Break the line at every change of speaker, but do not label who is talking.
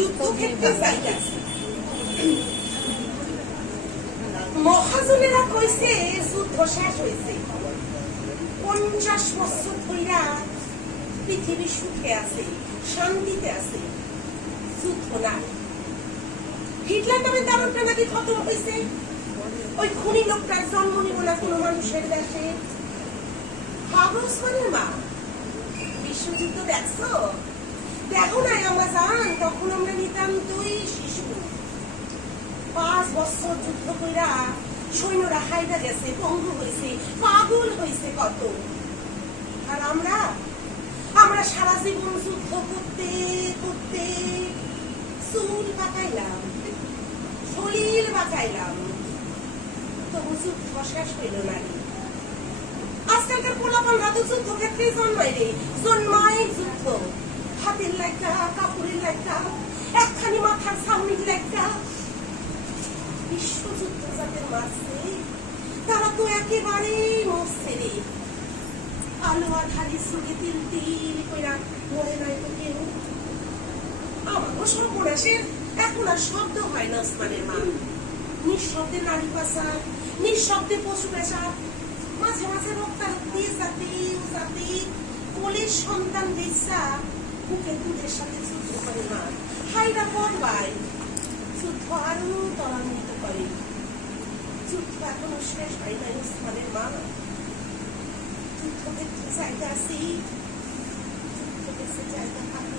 যুদ্ধক্ষেত্রে জায়গা মহাজনেরা কইছে, যুদ্ধ শেষ হয়েছে পঞ্চাশ বছর ধইরা পৃথিবী সুখে আছে, শান্তিতে আছে। যুদ্ধ নাই। হিটলার নামে দারুণটা নাকি খতম হয়েছে ওই খুনি লোকটার জন্ম নিব না কোনো মানুষের দেশে। হবে ওসমানের মা বিশ্বযুদ্ধ দেখছ? দেখো নাই আমরা তখন আমরা নিতান্তই শিশু। পাঁচ বছর যুদ্ধ কইরা সৈন্যরা হাইরা গেছে পঙ্গু হয়েছে পাগল হয়েছে কত। আর আমরা আমরা সারা জীবন যুদ্ধ করতে করতে চুল পাকাইলাম, শরীর বাঁচাইলাম তবু যুদ্ধ শেষ হইল না। আজকালকার পোলাপানরা তো যুদ্ধক্ষেত্রে জন্মায় রে। জন্মায় যুদ্ধ। হাতের লাইকা, কাপড়ের যাদের মারছে তারা তো একেবারে মরছে রে আলো আধারি সুগে তিল তিল কইরা মরে নাই তো কেউ। আমারও সর্বনাশের, এখন আর শব্দ হয় না ওসমানের মা। নিঃশব্দে নারী পাচার, নিঃশব্দে পশু পেশার। মাঝে মাঝে রক্তারক্তি জাতি জাতি, কোলের সন্তান বেচা বুকে দুধের সাথে যুদ্ধ করে না। হাইরা করবাই যুদ্ধ আরও করে যুদ্ধ এখনও শেষ হয় নাই ওসমানের মা যুদ্ধক্ষেত্রে জায়গা আছে যুদ্ধক্ষেত্রে জায়গা থাকব জায়গা থাকলে